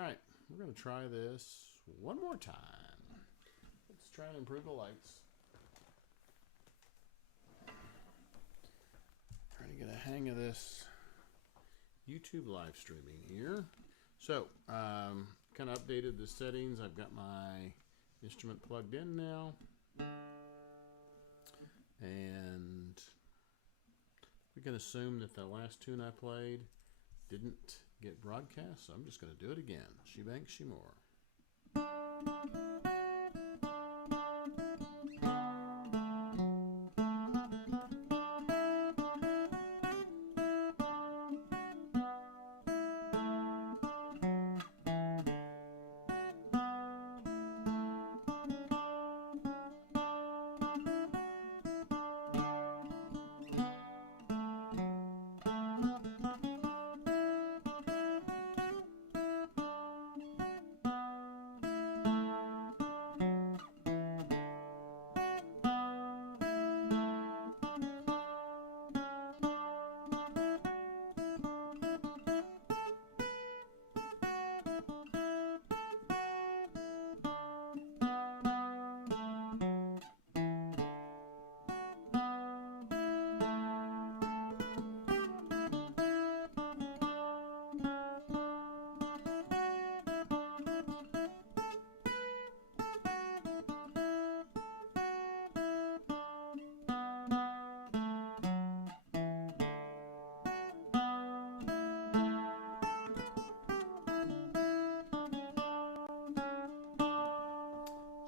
Alright, we're going to try this one more time. Let's try and improve the lights. Trying to get a hang of this YouTube live streaming here. So, kind of updated the settings. I've got my instrument plugged in now. And we can assume that the last tune I played didn't get broadcast, so I'm just going to do it again. She banks, she more.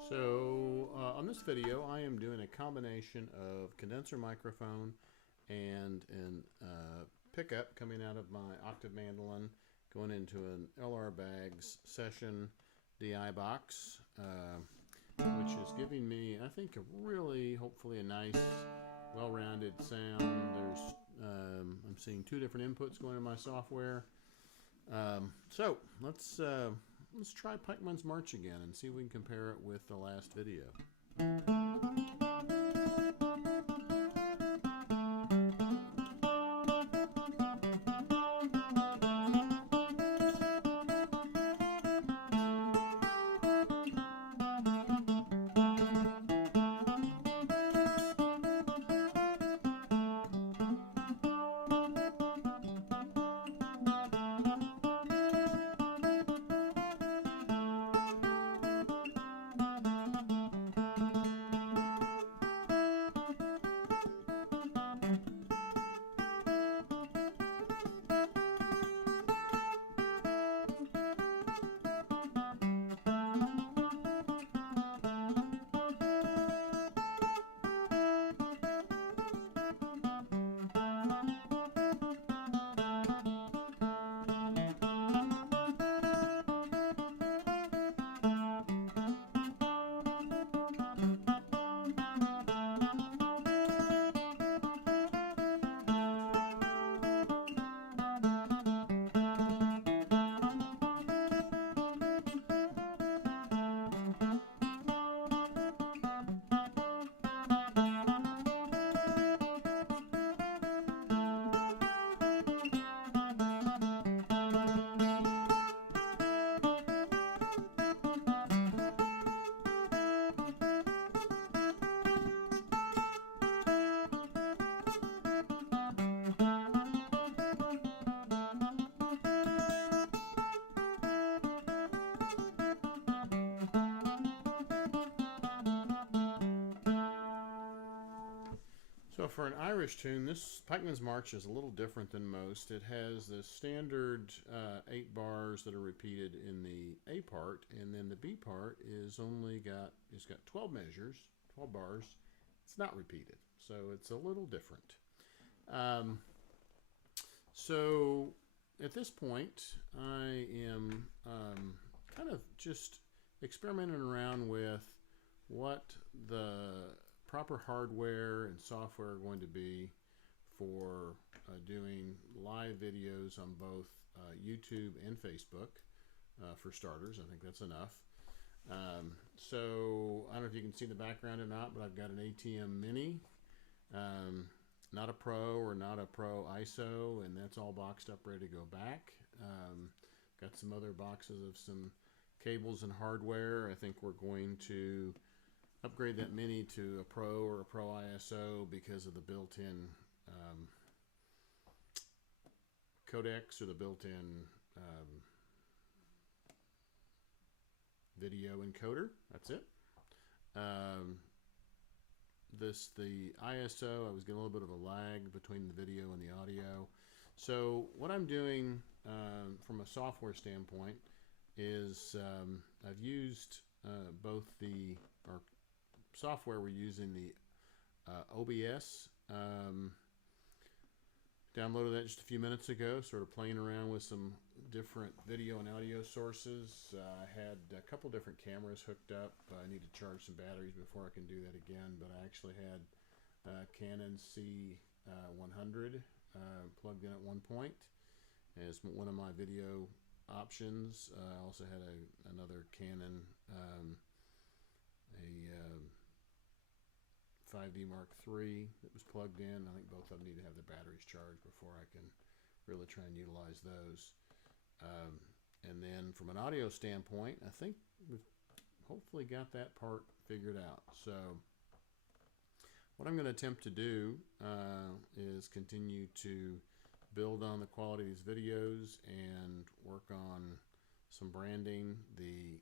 So on this video I am doing a combination of condenser microphone and an pickup coming out of my Octave Mandolin going into an LR Bags session DI box, which is giving me, I think, a really, hopefully a nice well-rounded sound. There's I'm seeing two different inputs going in my software. So let's try PIkeman's March again and see if we can compare it with the last video. So for an Irish tune, this PIkeman's March is a little different than most. It has the standard 8 bars that are repeated in the A part, and then the B part is it's got 12 measures, 12 bars. It's not repeated, so it's a little different. So at this point, I am kind of just experimenting around with what the proper hardware and software are going to be for doing live videos on both YouTube and Facebook. For starters, I think that's enough. So I don't know if you can see the background or not, but I've got an ATM Mini, not a Pro or not a Pro ISO, and that's all boxed up, ready to go back. Got got some other boxes of some cables and hardware. I think we're going to upgrade that Mini to a Pro or a Pro ISO because of the built-in codecs or the built-in video encoder. That's it. The ISO, I was getting a little bit of a lag between the video and the audio. So what I'm doing from a software standpoint is I've used both our software. We're using the OBS. Downloaded that just a few minutes ago, sort of playing around with some different video and audio sources. I had a couple different cameras hooked up. I need to charge some batteries before I can do that again, but I actually had Canon C100 plugged in at one point as one of my video options. I also had another Canon, a 5D Mark III that was plugged in. I think both of them need to have their batteries charged before I can really try and utilize those. And then from an audio standpoint, I think we've hopefully got that part figured out. So what I'm going to attempt to do is continue to build on the quality of these videos and work on some branding. The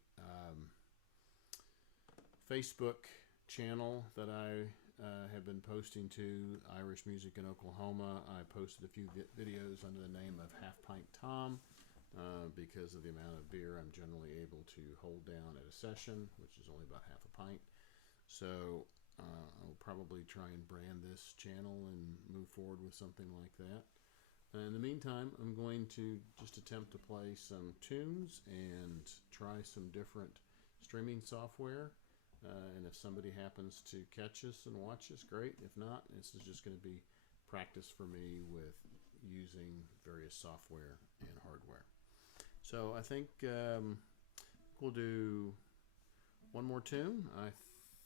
Facebook channel that I have been posting to, Irish Music in Oklahoma, I posted a few videos under the name of Half Pint Tom because of the amount of beer I'm generally able to hold down at a session, which is only about half a pint. So I'll probably try and brand this channel and move forward with something like that. In the meantime, I'm going to just attempt to play some tunes and try some different streaming software. And if somebody happens to catch us and watch us, great. If not, this is just going to be practice for me with using various software and hardware. So I think we'll do one more tune. I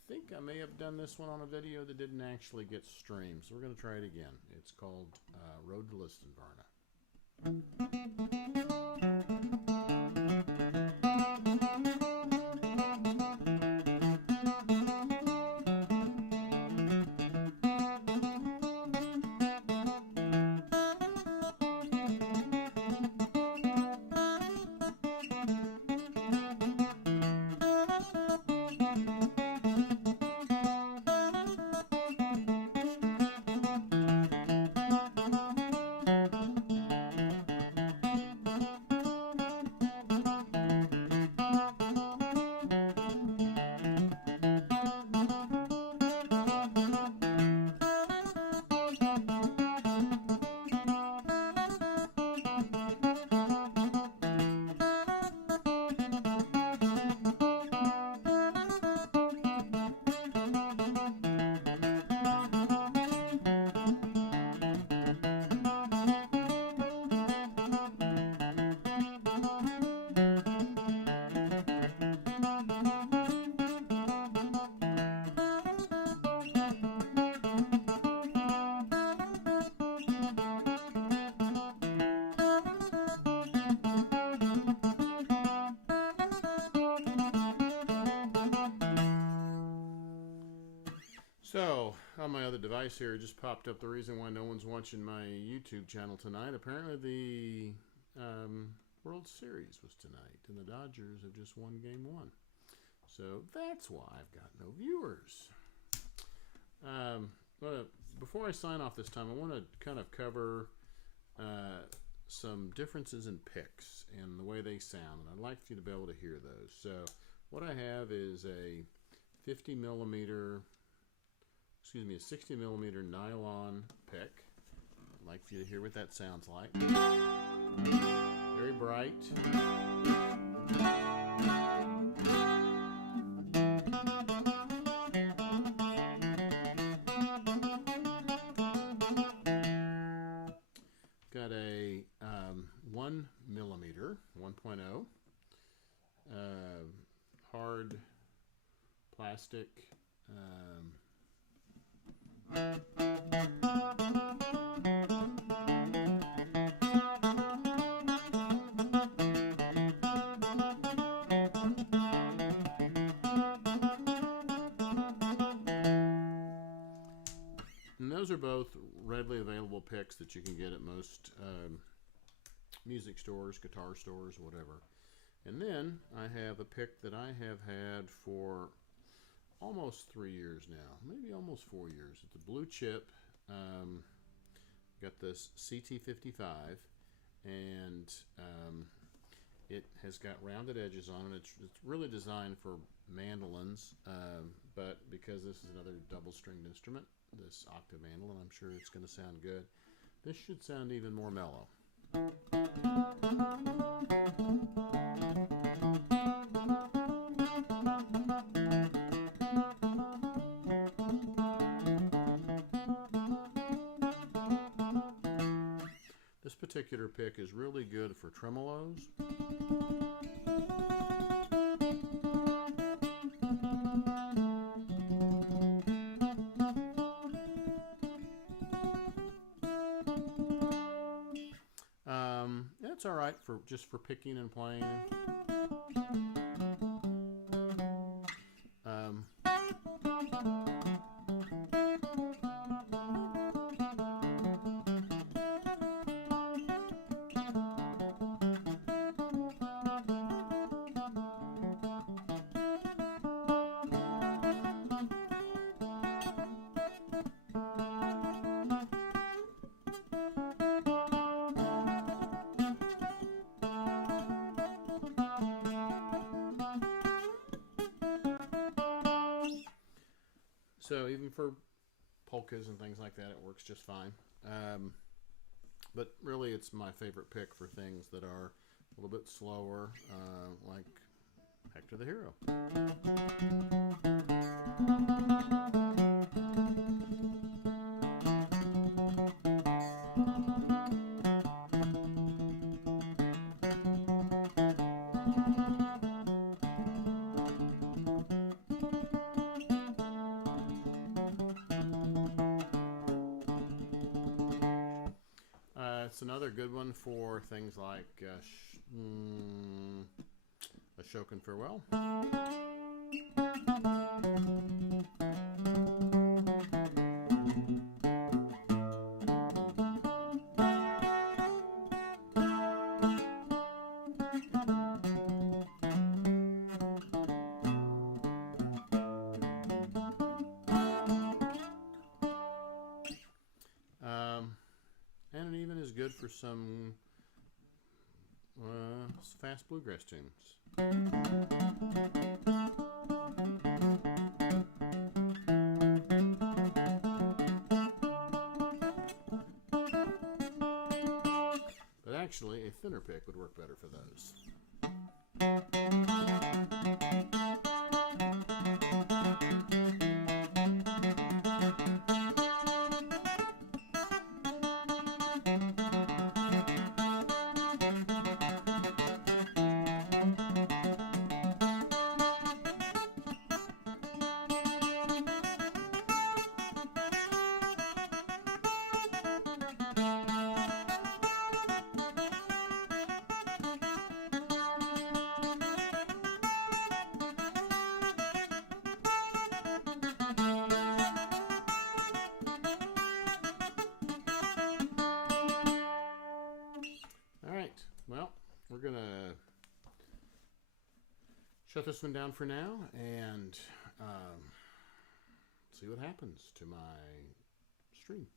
think I may have done this one on a video that didn't actually get streamed, so we're going to try it again. It's called Road to Listenvarna. So, on my other device here, it just popped up the reason why no one's watching my YouTube channel tonight. Apparently the World Series was tonight, and the Dodgers have just won Game 1. So, that's why I've got no viewers. But before I sign off this time, I want to kind of cover some differences in picks and the way they sound, and I'd like for you to be able to hear those. So, what I have is a 60 millimeter nylon pick. I'd like for you to hear what that sounds like. Very bright. Got a 1 millimeter, 1.0, hard plastic. are both readily available picks that you can get at most music stores, guitar stores, whatever. And then I have a pick that I have had for almost 3 years now, maybe almost 4 years. It's a blue chip. Got this CT55, and it has got rounded edges on it. It's really designed for mandolins, but because this is another double-stringed instrument, this octave mandolin, I'm sure it's going to sound good. This should sound even more mellow. This particular pick is really good for tremolos. It's all right for just for picking and playing. So even for polkas and things like that, it works just fine. But really, it's my favorite pick for things that are a little bit slower, like Hector the Hero. It's another good one for things like A Shokin Farewell. And it even is good for some fast bluegrass tunes. But actually, a thinner pick would work better for those. Well, we're going to shut this one down for now and see what happens to my stream.